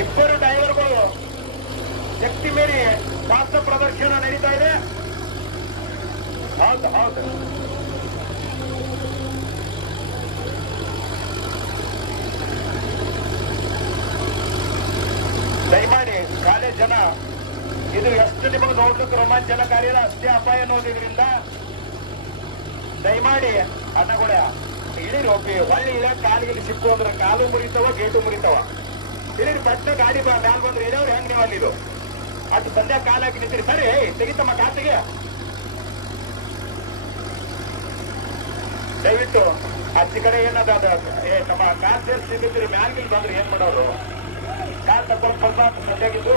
ಇಬ್ಬರು ಡ್ರೈವರ್ಗಳು ಶಕ್ತಿ ಮೀರಿ ಪಾತ್ರ ಪ್ರದರ್ಶನ ನಡೀತಾ ಇದೆ. ಹೌದು ಹೌದು, ದಯಮಾಡಿ ಕಾಲೇಜ್ ಜನ, ಇದು ಎಷ್ಟು ನಿಮಗೆ ನೋಡ್ಲಿಕ್ಕೆ ರೋಮಾಂಚನಕಾರಿ ಅಷ್ಟೇ ಅಪಾಯ ಅನ್ನೋದ್ರಿಂದ ದಯಮಾಡಿ ಅಣ್ಣಗಳ ಇಳಿರಿ. ಒಪ್ಪಿ ಒಳ್ಳೆ ಇಳ ಕಾಲಿಗೆ ಸಿಕ್ಕು ಅಂದ್ರೆ ಕಾಲು ಮುರಿತಾವ, ಗೇಟು ಮುರಿತಾವ. ಇಳಿರಿ, ಪಟ್ಟ ಗಾಡಿ ಮ್ಯಾಲ್ ಬಂದ್ರೆ ಇಳಿಯವ್ರು ಹೆಂಗ್ ನೀವು ಅಲ್ಲಿದು ಅದು ಸಂಧ್ಯಾ ಕಾಲ ಹಾಕಿ ನಿಂತಿರಿ. ಸರಿ ತೆಗಿತಮ್ಮ ಖಾತೆಗೆ, ದಯವಿಟ್ಟು ಅಚ್ಚಿ ಕಡೆ ಏನದ ನಮ್ಮ ಕಾರ್ ಸೇರಿಸಿದ್ರಿ ಮ್ಯಾಲ್ಗಿಲ್ ಬಂದ್ರೆ ಏನ್ ಮಾಡೋರು? ಕಾರ್ ತಗೊಂಡು ಸ್ವಲ್ಪ ಸದ್ಯಾಗಿದ್ದು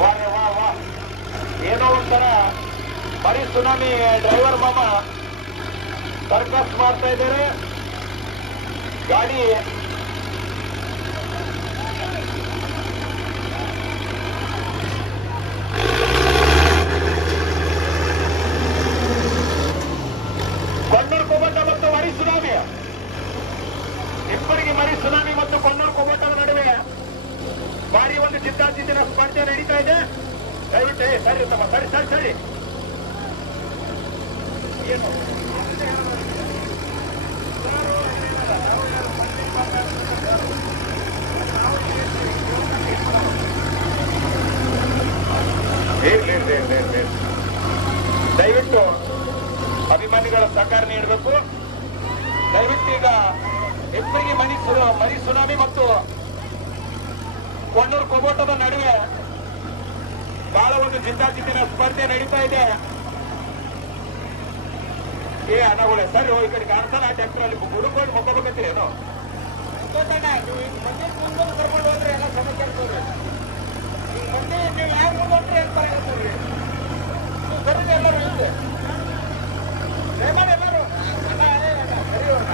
ವಾ ವಾ ಏನೋ ಒಂಥರ ಬರೀ ಸುನಾಮಿ. ಡ್ರೈವರ್ ಮಾಮ ಸರ್ಕಸ್ ಮಾಡ್ತಾ ಇದ್ದಾರೆ. ಗಾಡಿ ಕೊಣ್ಣೂರು ಕೋಬಟ್ಟ ಮತ್ತು ಮರಿ ಸುನಾಮಿ, ಇಬ್ಬರಿಗೆ ಮರಿ ಸುನಾಮಿ ಮತ್ತು ಕೊಣ್ಣೂರು ಕೋಬಟ್ಟದ ನಡುವೆ ಭಾರಿ ಒಂದು ಜಿದ್ದಾಜಿದ್ದಿನ ಸ್ಪರ್ಧೆ ನಡೀತಾ ಇದೆ. ದಯವಿಟ್ಟು ಸರಿ ತಮ್ಮ ಸರಿ ಸರಿ ಸರಿ ಏನು ದಯವಿಟ್ಟು ಅಭಿಮಾನಿಗಳ ಸಹಕಾರ ನೀಡಬೇಕು. ದಯವಿಟ್ಟು ಈಗ ಹೆಬ್ಬಗಿ ಮನಿ ಸುನಾಮಿ ಮತ್ತು ಕೊಂಡೂರು ಕೋಬೋಟದ ನಡುವೆ ಬಹಳ ಒಂದು ಜಿದ್ದಾಜಿದ್ದಿನ ಸ್ಪರ್ಧೆ ನಡೀತಾ ಇದೆ. ಏ ಅಣ್ಣಗಳೇ ಸರಿ ಈ ಕಡೆ ಕಾಣ್ತಾನ ಟ್ಯಾಕ್ಟರ್ ಅಲ್ಲಿ ಹುಡುಕೊಂಡು ಹೋಗ್ಬೇಕಂತೀರಿ ಏನೋ ಕರ್ಕೊಂಡು ಹೋದ್ರೆ ಎಲ್ಲ ಸಮಸ್ಯೆ ಇರ್ತವ್ರಿ. ಈಗ ಮಂದಿ ನೀವು ಯಾರು ಮುಂದೋಗ್ರಿ ಅಂತ ಇರ್ತೀರಿ. ಸರಿ ಎಲ್ಲರೂ ಇರುತ್ತೆ ಎಲ್ಲರೂ ಸರಿ ಹೋಗ.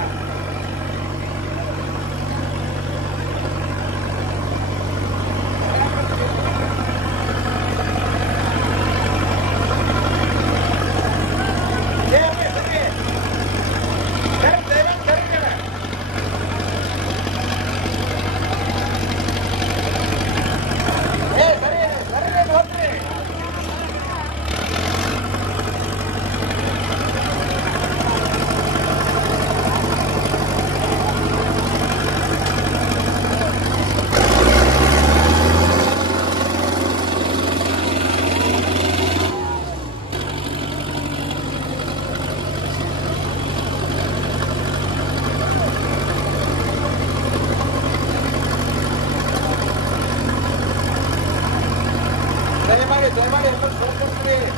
ದಯಮಾಡಿ ಎಲ್ಲ ಸೋರ್ಕೊಡ್ತೀರಿ.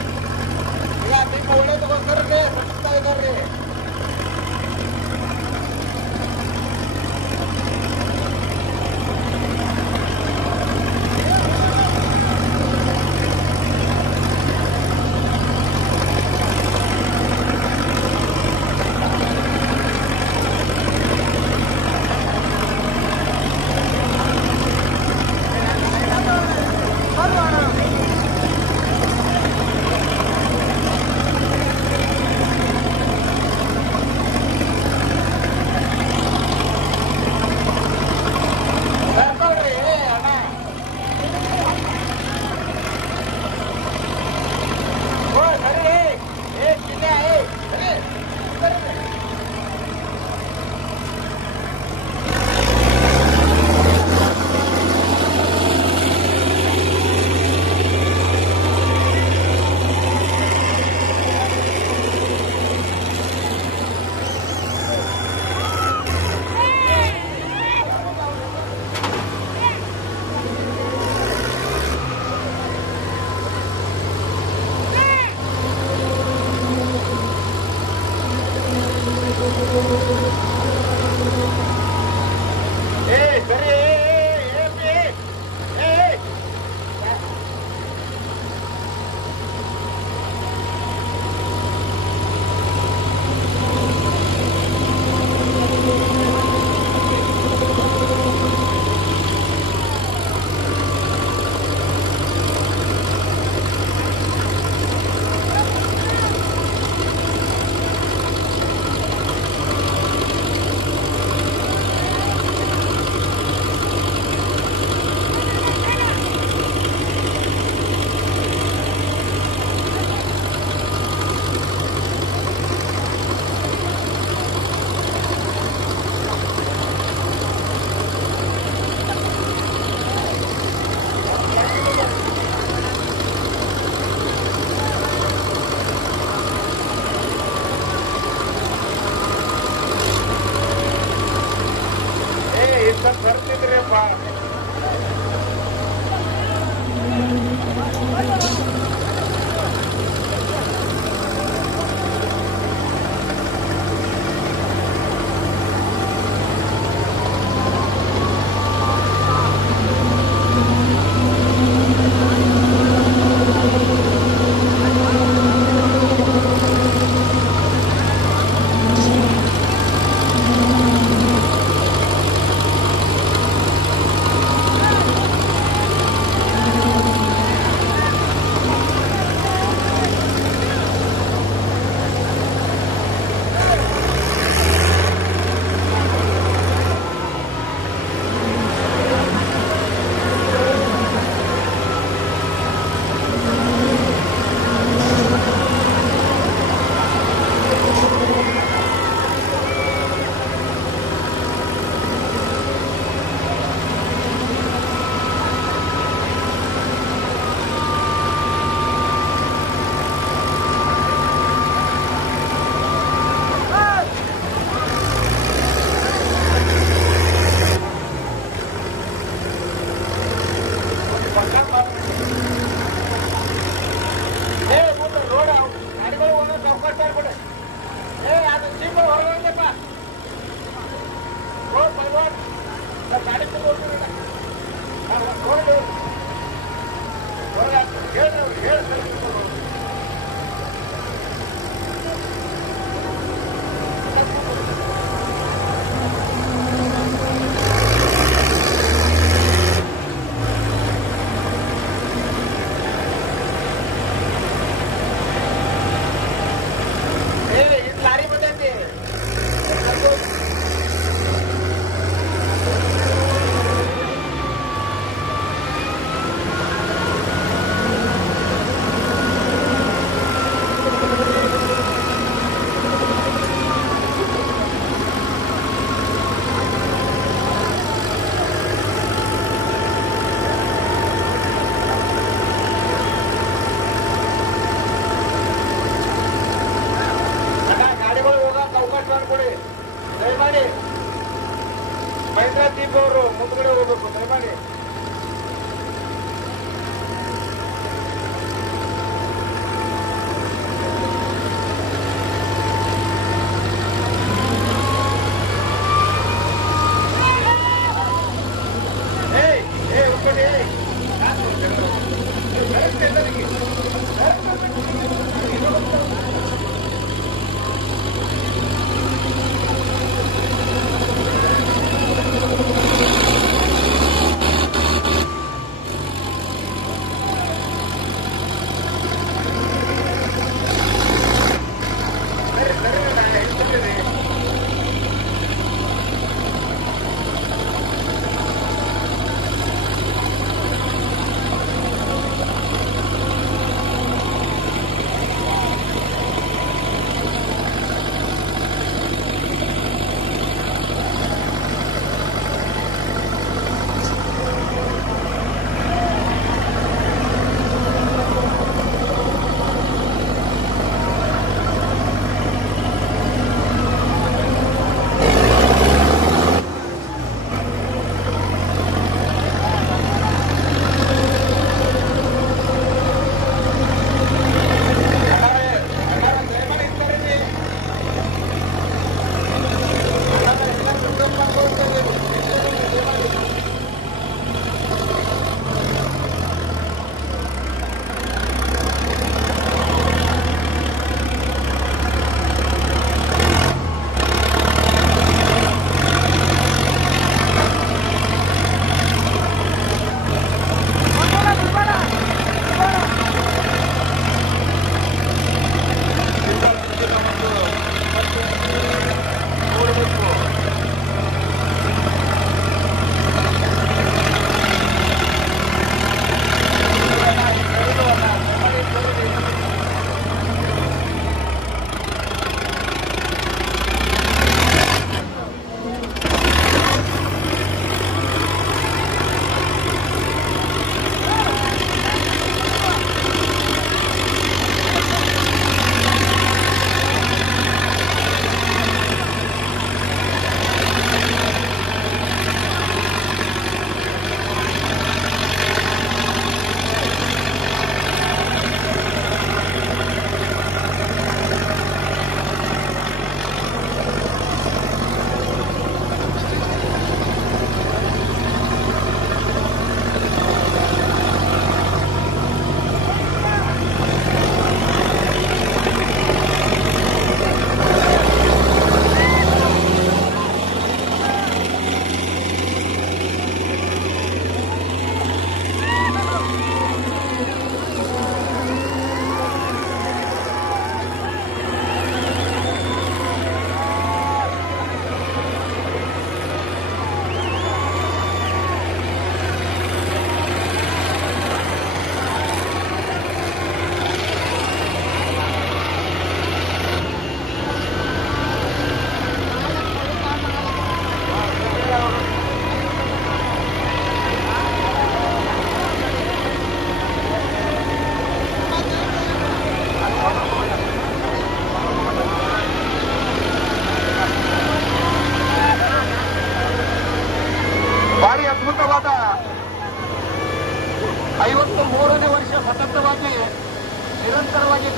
ಈಗ ನಿಮ್ಮ ಒಳ್ಳೇದಕ್ಕೋಸ್ಕರನೇ ಸಲ್ಲಿಸ್ತಾ ಇದ್ದಾರ್ರಿ. ಬರ್ತಿದ್ರಿಪ್ಪ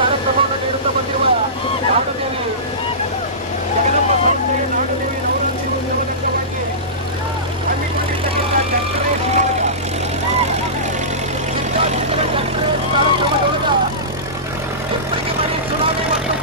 ಕಾರ್ಯಕ್ರಮವನ್ನು ನೀಡುತ್ತಾ ಬಂದಿರುವ ನಾಡದೇವಿ ಜಗದಪ್ಪ ಸಂಸ್ಥೆ ನಾಡದೇವಿ ನವರಾತ್ರಿ ಉತ್ಸವವಾಗಿ ಹಮ್ಮಿಕೊಂಡಿರ್ತಕ್ಕಂಥ ಕಾರ್ಯಕ್ರಮದೊಳಗ ಇಬ್ಬರಿಗೆ ಮನೆ ಚುನಾವಣೆ ಮತ್ತು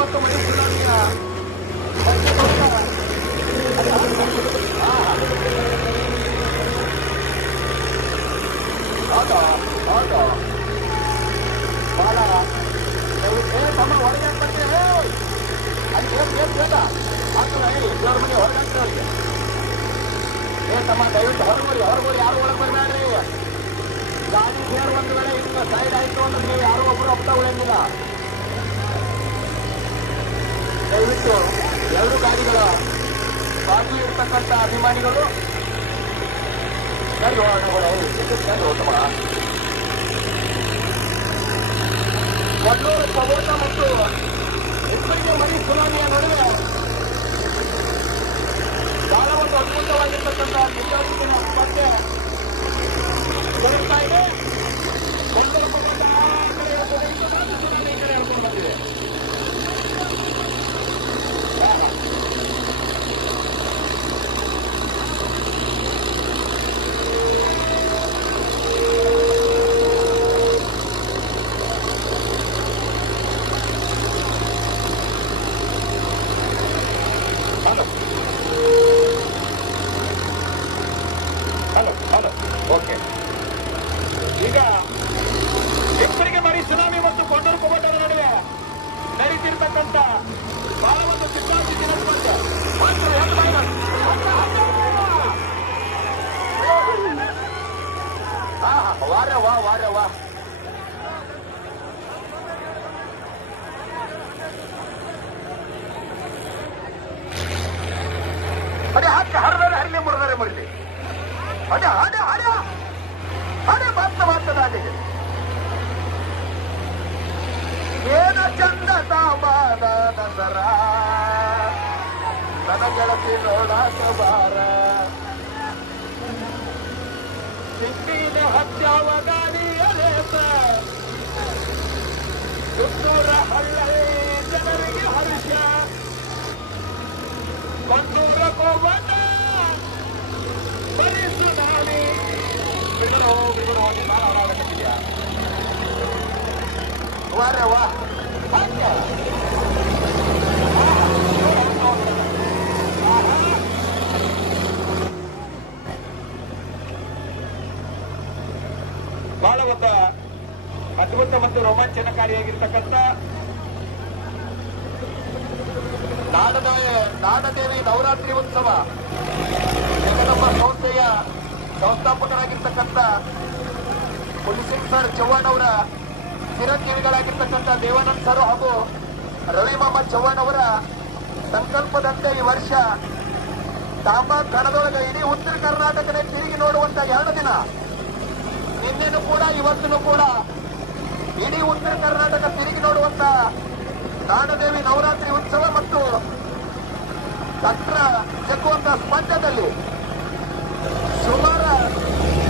ಮತ್ತು ಮೈಸೂರಿನ ಬಹಳ ತಮ್ಮ ಹೊರಗೆ ಬರ್ತೀವಿ ಅಲ್ಲಿ ಬೇಡ ಹಾಕಲ್ಲ ಹೇಳಿ ಇಬ್ಬರ ಮನೆ ಹೊರಗೆ ಹಾಕ್ತಾರೆ ತಮ್ಮ ದಯವಿಟ್ಟು ಹೊರಗೋಡಿ ಯಾರು ಒಳಗೆ ಬರಬೇಡ್ರಿ ಗಾಡಿ ಸೇರ್ ಒಂದು ವೇಳೆ ಇನ್ನು ಸೈಡ್ ಆಯ್ತು ಅಂದ್ರೆ ನೀವು ಯಾರು ಒಬ್ಬರು ಹೋಗ್ತಾ ಉಳಿಯಂಗಿಲ್ಲ ದಯವಿಟ್ಟು ಎರಡು ಗಾಡಿಗಳ ಬಾಕಿ ಇರ್ತಕ್ಕಂಥ ಅಭಿಮಾನಿಗಳು ಸರಿ ಹೋಗೋಣ ಸರಿ ಹೋಗೋಣ ಕೊಲ್ಲೂರು ಪವೋಟ ಮತ್ತು ಇಬ್ಬರಿಗೆ ಮರಿ ಸುನಾಮಿಯ ನಡುವೆ ಬಹಳ ಒಂದು ಅದ್ಭುತವಾಗಿರ್ತಕ್ಕಂಥ ನಿಜಾಂಶನ ಸ್ಪರ್ಧೆ ದೊರಕ್ತಾ ಇದೆ. ಕೊಲ್ಲೂರು ಪವೋಟ ಸುನಾಮಿ ಕಡೆ ಹೇಳ್ಕೊಂಡು ಬಂದಿದೆ. ಓಕೆ, ಈಗ ಇಬ್ಬರಿಗೆ ಮರಿ ಸುನಾಮಿ ಮತ್ತು ಕೊಂಡೂರು ಪವಟದ ನಡುವೆ ನಡೀತಿರ್ತಕ್ಕಂಥ ಬಹಳ ಒಂದು ಸಿದ್ಧಾಂತಿನ ಸ್ಪರ್ಧೆ. ವಾರ ವಾ ಅದೇ ಹಾಕಿ ಹರಿದರೆ ಹರಿಲಿ ಮುರಿದರೆ ಮುರಿಲಿ ಅದೇ ಮಾತನಾಡಿದೆ ಏನ ಚಂದ ತಾಂಬಾದ ದಸರ ನನ್ನ ಗೆಳತಿ ನೋಡಾಕ ಬಾರ ಸಿಕ್ಕಿನ ಹತ್ಯಾವ ಗಾಡಿಯಲೇತ ಸುತ್ತೂರ ಹಳ್ಳಿ ಜನರಿಗೆ ಹರ್ಷ ಕೊಂಡೂರ ಕೋಬಣ್ಣ ಬರೀ ಸುನಾಮಿ ಬಿಡಲು ಮಾತಾಡಕತ್ತಿದ್ಯಾ ವಾರ ವಾ ಬಹಳ ಒಂದು ಅದ್ಭುತ ಮತ್ತು ರೋಮಾಂಚನಕಾರಿಯಾಗಿರ್ತಕ್ಕಂಥ ನಾಡದೇವಿ ನವರಾತ್ರಿ ಉತ್ಸವ ಜಗದಪ್ಪ ಸಂಸ್ಥೆಯ ಸಂಸ್ಥಾಪಕರಾಗಿರ್ತಕ್ಕಂಥ ಹುಲಿಸಿಂಗ್ ಸರ್ ಚವ್ಹಾಣ್ ಅವರ ಚಿರಂಜೀವಿಗಳಾಗಿರ್ತಕ್ಕಂಥ ದೇವಾನಂದ್ ಸರ್ ಹಾಗೂ ರವಿ ಮೊಹಮ್ಮದ್ ಚವ್ಹಾಣ್ ಅವರ ಸಂಕಲ್ಪದಂತೆ ಈ ವರ್ಷ ತಾಂಬಾ ಕಣದೊಳಗೆ ಇಡೀ ಉತ್ತರ ಕರ್ನಾಟಕನೇ ತಿರುಗಿ ನೋಡುವಂತ 2 ದಿನ, ನಿನ್ನೆನೂ ಕೂಡ ಇವತ್ತೂ ಕೂಡ ಇಡೀ ಉತ್ತರ ಕರ್ನಾಟಕ ತಿರುಗಿ ನೋಡುವಂತ ನಾಡದೇವಿ ನವರಾತ್ರಿ ಉತ್ಸವ ಮತ್ತು ಚಕ್ರ ಜಗ್ಗುವಂತ ಸ್ಪರ್ಧೆಯಲ್ಲಿ ಸುಮಾರು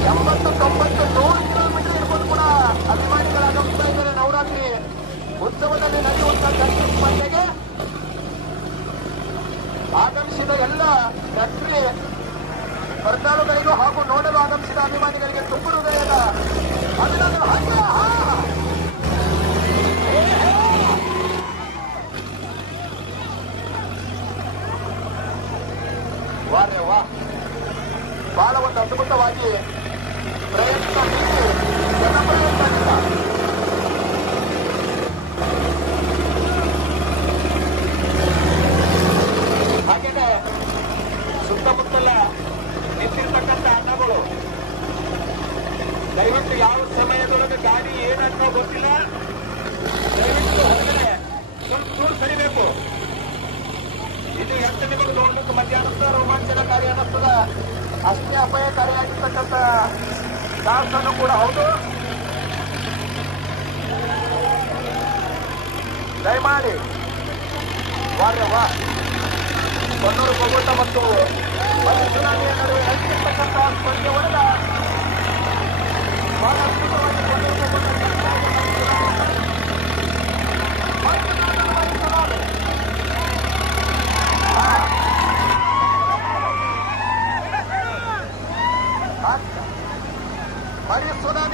80, 90, 100 ಕಿಲೋಮೀಟರ್ ಇರ್ಬೋದು ಕೂಡ ಅಭಿಮಾನಿಗಳು ಆಗಮಿಸ್ತಾ ಇದ್ದಾರೆ. ನವರಾತ್ರಿ ಉತ್ಸವದಲ್ಲಿ ನಡೆಯುವಂತಹ ಟೆನ್ನಿಸ್ ಸ್ಪರ್ಧೆಗೆ ಆಗಮಿಸಿದ ಎಲ್ಲ ಫ್ಯಾಕ್ಟರಿ ಸ್ಪರ್ಧಾಳುಗಳಿಗೂ ಹಾಗೂ ನೋಡಲು ಆಗಮಿಸಿದ ಅಭಿಮಾನಿಗಳಿಗೆ ತುಂಬು ಹೃದಯದ ಅಭಿನಂದನೆ. ವಾರೇ ವಾ, ಬಹಳ ಒಂದು ಅದ್ಭುತವಾಗಿ ಪ್ರಯತ್ನ ನೀಡಿ ಜನಪ್ರಿಯವಾಗಿಲ್ಲ. ಹಾಗೇನೆ ಸುತ್ತಮುತ್ತಲ ನಿಂತಿರ್ತಕ್ಕಂಥ ಅಣ್ಣಗಳು ದಯವಿಟ್ಟು ಯಾವ ಸಮಯದೊಳಗೆ ಗಾಡಿ ಏನನ್ನೋ ಗೊತ್ತಿಲ್ಲ, ದಯವಿಟ್ಟು ಹೊರಗಡೆ ಸ್ವಲ್ಪ ದೂರ ಸರಿಬೇಕು. ಇದು ಎಷ್ಟು ನಿಮಗೆ ನೋಡ್ಲಿಕ್ಕೆ ಮಧ್ಯಾಹ್ನದ ರೋಮಾಂಚನಕಾರಿ ಅನ್ನಿಸ್ತದ, ಅಷ್ಟೇ ಅಪಾಯಕಾರಿಯಾಗಿರ್ತಕ್ಕಂಥ ಚಾರ್ಜನ್ನು ಕೂಡ ಹೌದು. ದಯಮಾಡಿ ವಾರ್ಯ ವಾ, ಕೊನ್ನೂರು ಕೊಗೋಟ ಮತ್ತು ಸುನಾಮಿಯ ನಡುವೆ ನಡೆಸಿರ್ತಕ್ಕಂಥ ಸ್ಪರ್ಧೆ ಒಳಗ ಬಹಳ ಅದ್ಭುತವಾಗಿ ಕೊನ್ನೂರು ಕೊಗೋಟ ಮರಿ ಸುನಾಮಿ